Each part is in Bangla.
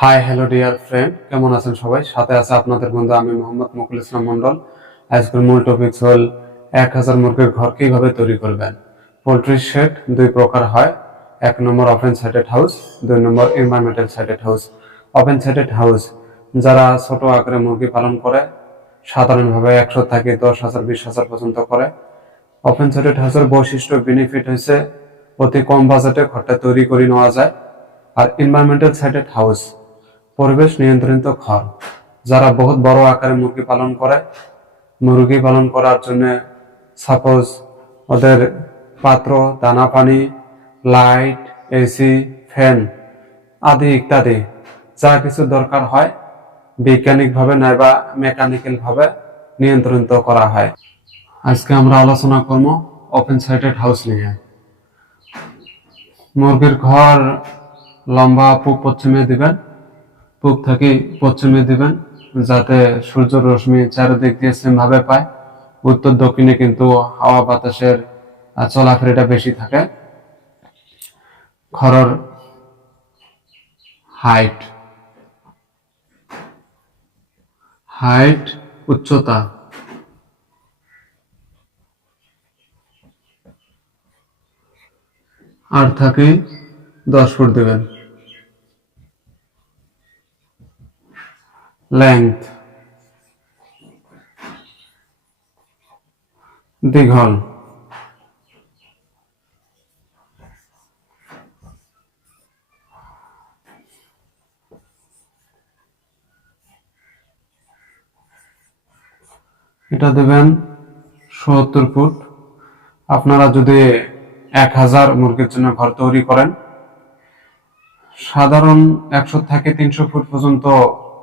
হাই হ্যালো ডিয়ার ফ্রেন্ড কেমন আছেন সবাই? সাথে আছে আপনাদের বন্ধু আমি মোহাম্মদ মকুল ইসলাম মন্ডল আজকের মূল টপিক হল এক হাজার মুরগির ঘর কীভাবে তৈরি করবেন। পোলট্রি শেড দুই প্রকার হয়। এক নম্বর ওপেন সাইডেড হাউস দুই নম্বর environmental sided house open sided house যারা ছোট আকারে মুরগি পালন করে, সাধারণভাবে একশো থেকে দশ হাজার, বিশ হাজার পর্যন্ত করে। ওপেন সাইডেড হাউসের বৈশিষ্ট্য বেনিফিট হয়েছে অতি কম বাজেটে ঘরটা তৈরি করে নেওয়া যায়। আর এনভায়রনমেন্টাল সাইডেড হাউস পরিবেশ নিয়ন্ত্রিত ঘর, যারা বহুত বড় আকারে মুরগি পালন করে। মুরগি পালন করার জন্য সাপোজ ওদের পাত্র, দানা পানি লাইট এসি ফ্যান আদি ইত্যাদি যা কিছু দরকার হয় বৈজ্ঞানিকভাবে নাইবা মেকানিক্যাল ভাবে নিয়ন্ত্রিত করা হয়। আজকে আমরা আলোচনা করব ওপেন সাইটেড হাউস নিয়ে। মুরগির ঘর লম্বা পূব পশ্চিমে দিবেন। পূব থেকে পশ্চিমে দিবেন, যাতে সূর্য রশ্মি চারিদিক দিয়ে সেম ভাবে পায়। উত্তর দক্ষিণে কিন্তু হাওয়া বাতাসের চলাফেরাটা বেশি থাকে। ঘরের হাইট। হাইট, উচ্চতা। আর থেকে দশ ফুট দেবেন। লেংথ দীঘল এটা দেবেন সত্তর ফুট। আপনারা যদি এক হাজার মুরগির জন্য ঘর তৈরি করেন, সাধারণ একশো থেকে তিনশো ফুট পর্যন্ত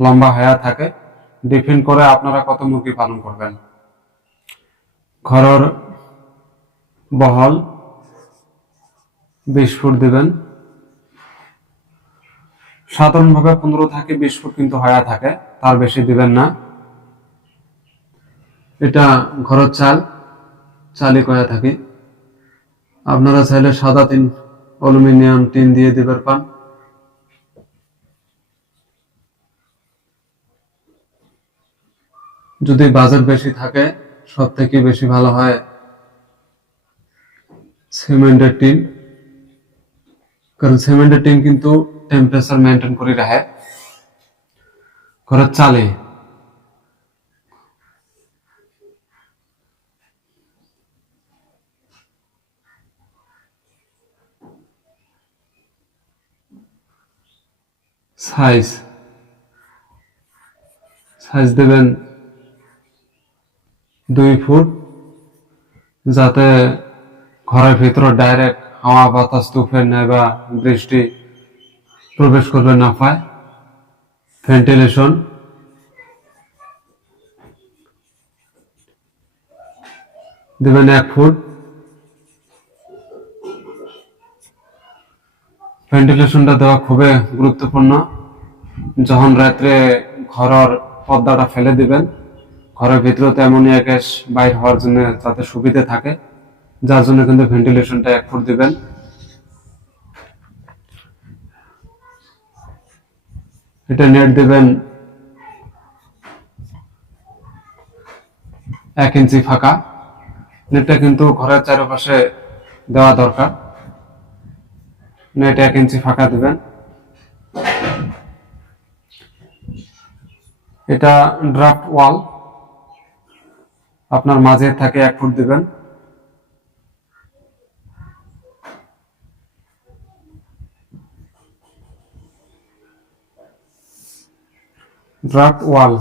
লম্বা হয়ে থাকে ডিপেন্ড করে আপনারা কত মুরগি পালন করবেন? ঘরের বহল বিশ ফুট দিবেন। সাধারণভাবে পনেরো থেকে বিশ ফুট কিন্তু হয়ে থাকে, তার বেশি দিবেন না। এটা ঘরের চাল চালি কয়া থাকি। আপনারা চাইলে সাদা তিন, অ্যালুমিনিয়াম টিন দিয়ে দিবেন পান। যদি বাজেট বেশি থাকে সব থেকে বেশি ভালো হয় সিমেন্টের টিন। কারণ সিমেন্টের টিন কিন্তু টেম্পারেচার মেনটেন করে রাখে ঘরের চালে। সাইজ সাইজ দেবেন দুই ফুট, যাতে ঘরের ভিতরে ডাইরেক্ট হাওয়া বাতাস, তুফান নেয় বা বৃষ্টি প্রবেশ করবে না পায়। ভেন্টিলেশন দেবেন এক ফুট। ভেন্টিলেশনটা দেওয়া খুবই গুরুত্বপূর্ণ। যখন রাত্রে ঘরের পর্দাটা ফেলে দিবেন ঘরের ভিতরে তো অ্যামোনিয়া গ্যাস বাইর হওয়ার জন্য যাতে সুবিধা থাকে। যার জন্য কিন্তু ভেন্টিলেশনটা এক ফুট দিবেন। এটা নেট দিবেন এক ইঞ্চি ফাঁকা। নেটটা কিন্তু ঘরের চারপাশে দেওয়া দরকার। নেট এক ইঞ্চি ফাঁকা দিবেন। এটা ড্রাফট ওয়াল আপনার মাঝে থাকে এক ফুট দিবেন। Draft wall.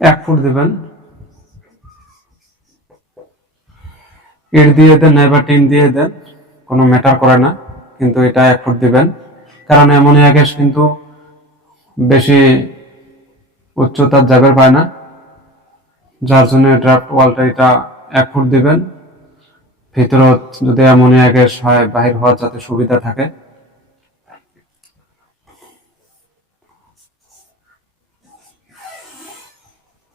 এক ফুট দিবেন। ইট দিয়ে দেন নাইবা টিন দিয়ে দেন। কোনো ম্যাটার করে না, কিন্তু এটা এক ফুট দিবেন। কারণ অ্যামোনিয়া গ্যাস কিন্তু বেশি উচ্চতার জাবের পায় না। যার জন্য ড্রাফট ওয়ালটা এটা এক ফুট দিবেন। ভিতরে যদি অ্যামোনিয়া গ্যাস হয়, বাহির হওয়ার যাতে সুবিধা থাকে।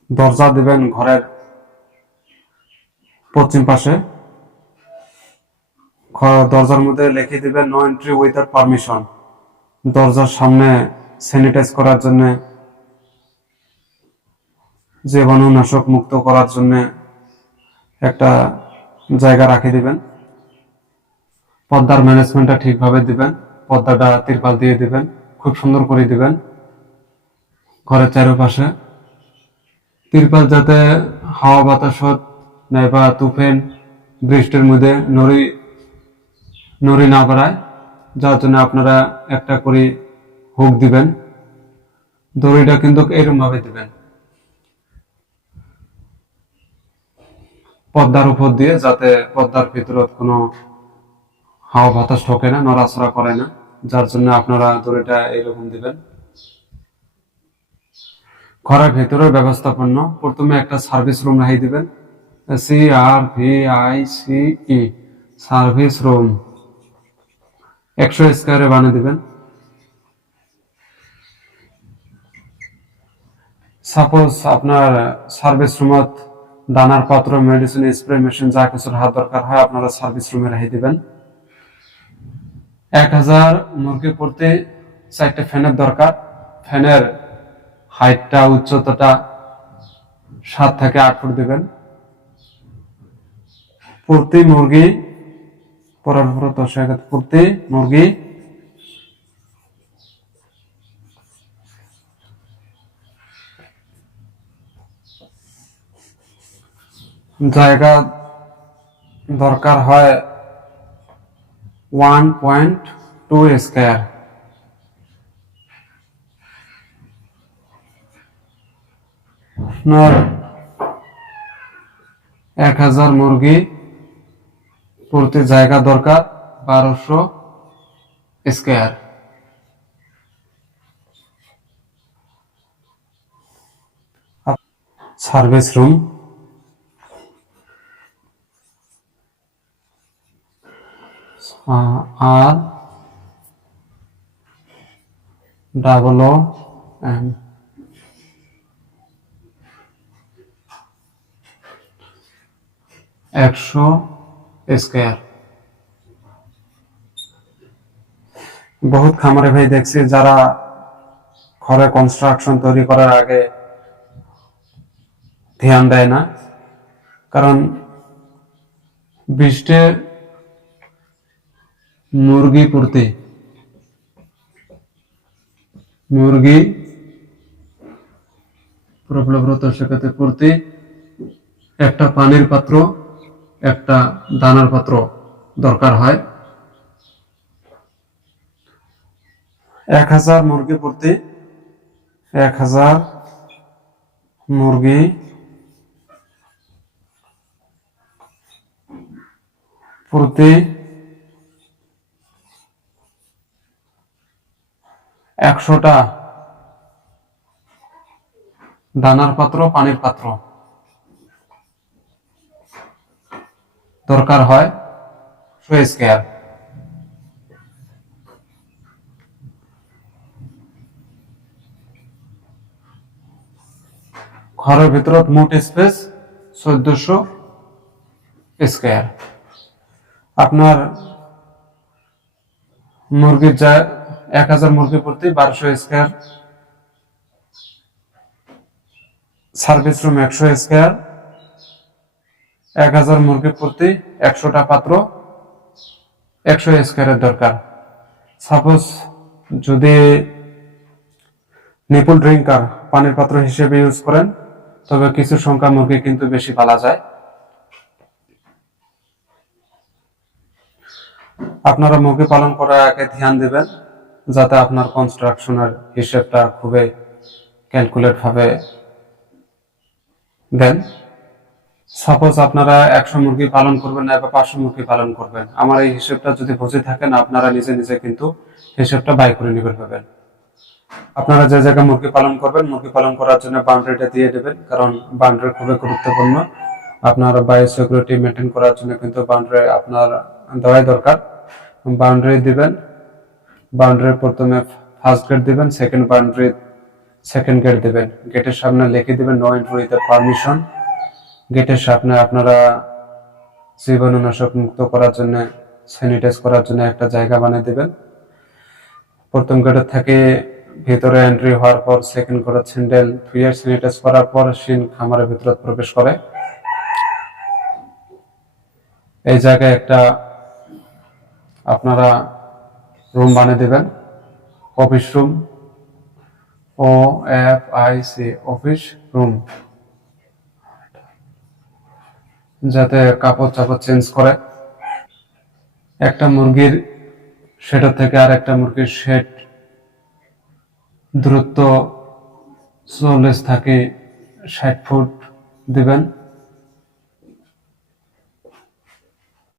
দরজা দিবেন ঘরের পশ্চিম পাশে। দরজার মধ্যে লিখে দিবেন নো এন্ট্রি উইথাউট পারমিশন দরজার সামনে স্যানিটাইজ করার জন্য জীবাণুনাশক মুক্ত করার জন্য একটা জায়গা রাখে দিবেন। পর্দার ম্যানেজমেন্টটা ঠিকভাবে দিবেন, পর্দাটা তিরপাল দিয়ে দিবেন, খুব সুন্দর করে দিবেন। ঘরের চারপাশে তিরপাল যাতে হাওয়া বাতাস নাইবা তুফেন, বৃষ্টির মধ্যে নড়ি নড়ি না বাড়ায়, যার জন্য আপনারা একটা করে হুক দিবেন। দড়িটা কিন্তু এরকম ভাবে দিবেন। পর্দার উপর দিয়ে যাতে পর্দার ভিতরত কোনো হাওয়া বাতাস ঠকে না, নড়াচড়া করে না। যার জন্য আপনারা দড়িটা এইরকম দিবেন। ঘরের ভেতরে ব্যবস্থাপন্ন। প্রথমে একটা সার্ভিস রুম রাখিয়ে দিবেন। C R V I C E, service room. একশো স্কোয়ারে বানিয়ে দিবেন। সাপোজ আপনার সার্ভিস রুমত দানার পাত্র মেডিসিন স্প্রে মেশিন যা কিছুর হাত দরকার হয় আপনারা সার্ভিস রুমে রেখে দিবেন। এক হাজার মুরগি প্রতি চারটে ফ্যানের দরকার। ফ্যানের হাইটটা উচ্চতাটা সাত থেকে আট ফুট দিবেন। প্রতি মুরগি পরের প্রতি মুরগি জায়গা দরকার হয় ওয়ান পয়েন্ট টু স্কোয়ার এক হাজার মুরগি প্রতি জায়গা দরকার বারোশো স্কোয়ার সার্ভিস রুম আর ডাবল এম একশো স্কোয়ার। বহুত খামারে ভাই দেখছি যারা ঘরে কনস্ট্রাকশন তৈরি করার আগে ধ্যান দেয় না। কারণ বৃষ্টির মুরগি প্রতি মুরগি প্রবলব্রত সেক্ষেত্রে প্রতি একটা পানির পাত্র, একটা দানার পাত্র দরকার হয়। এক হাজার মুরগি প্রতি এক হাজার মুরগি প্রতি একশোটা দানার পাত্র, পানির পাত্র। দরকার হয় সুয়েজ কেয়ার ঘরের ভিতরত মোট স্পেস চোদ্দশো স্কোয়ার। আপনার মুরগির যা এক হাজার মুরগি প্রতি বারোশো স্কোয়ার সার্ভিস রুম একশো স্কোয়ার। এক হাজার মুরগি প্রতি একশোটা পাত্র একশো স্কোয়ারের দরকার। সাপোজ যদি নিপুল ড্রিঙ্কার পানির পাত্র হিসেবে ইউজ করেন, তবে কিছু সংখ্যা মুরগি কিন্তু বেশি পালা যায়। আপনারা মুরগি পালন করার আগে ধ্যান দিবেন। যাতে আপনার কনস্ট্রাকশনের হিসেবটা খুবই ক্যালকুলেট ভাবে দেন। সাপোজ আপনারা একশো মুরগি পালন করবেন না বা পাঁচশো মুরগি পালন করবেন। আমার এই হিসেবটা যদি বুঝে থাকেন, আপনারা নিজে নিজে কিন্তু হিসেবটা বাই করে নেবেন পাবেন আপনারা যে জায়গায় মুরগি পালন করবেন, মুরগি পালন করার জন্য বাউন্ডারিটা দিয়ে দেবেন, কারণ বাউন্ডারি খুবই গুরুত্বপূর্ণ। আপনার বায়ো সিকিউরিটি মেনটেন করার জন্য কিন্তু বাউন্ডারি আপনার দেওয়াই দরকার। বাউন্ডারি দিবেন বাউন্ডারির প্রথমে ফার্স্ট গেট দিবেন সেকেন্ড বাউন্ডারি সেকেন্ড গেট দিবেন। গেটের সামনে লিখে দিবেন নো এন্ট্রি উইথ পারমিশন গেটের সামনে আপনারা জীবাণুনাশক মুক্ত করার জন্য স্যানিটাইজ করার জন্য একটা জায়গা বানিয়ে দিবেন। প্রথম গেটের থেকে ভিতরে এন্ট্রি হওয়ার পর সেকেন্ড গেটের স্যান্ডেল ধুয়ে স্যানিটাইজ করার পর সিন খামারের ভিতরে প্রবেশ করে। এই জায়গায় একটা আপনারা রুম বানিয়ে দেবেন office room O F I C office room যাতে কাপড় চাপড় চেঞ্জ করে। একটা মুরগির সেটার থেকে আর একটা মুরগির শেড দূরত্ব চল্লিশ থাকে ষাট ফুট দিবেন।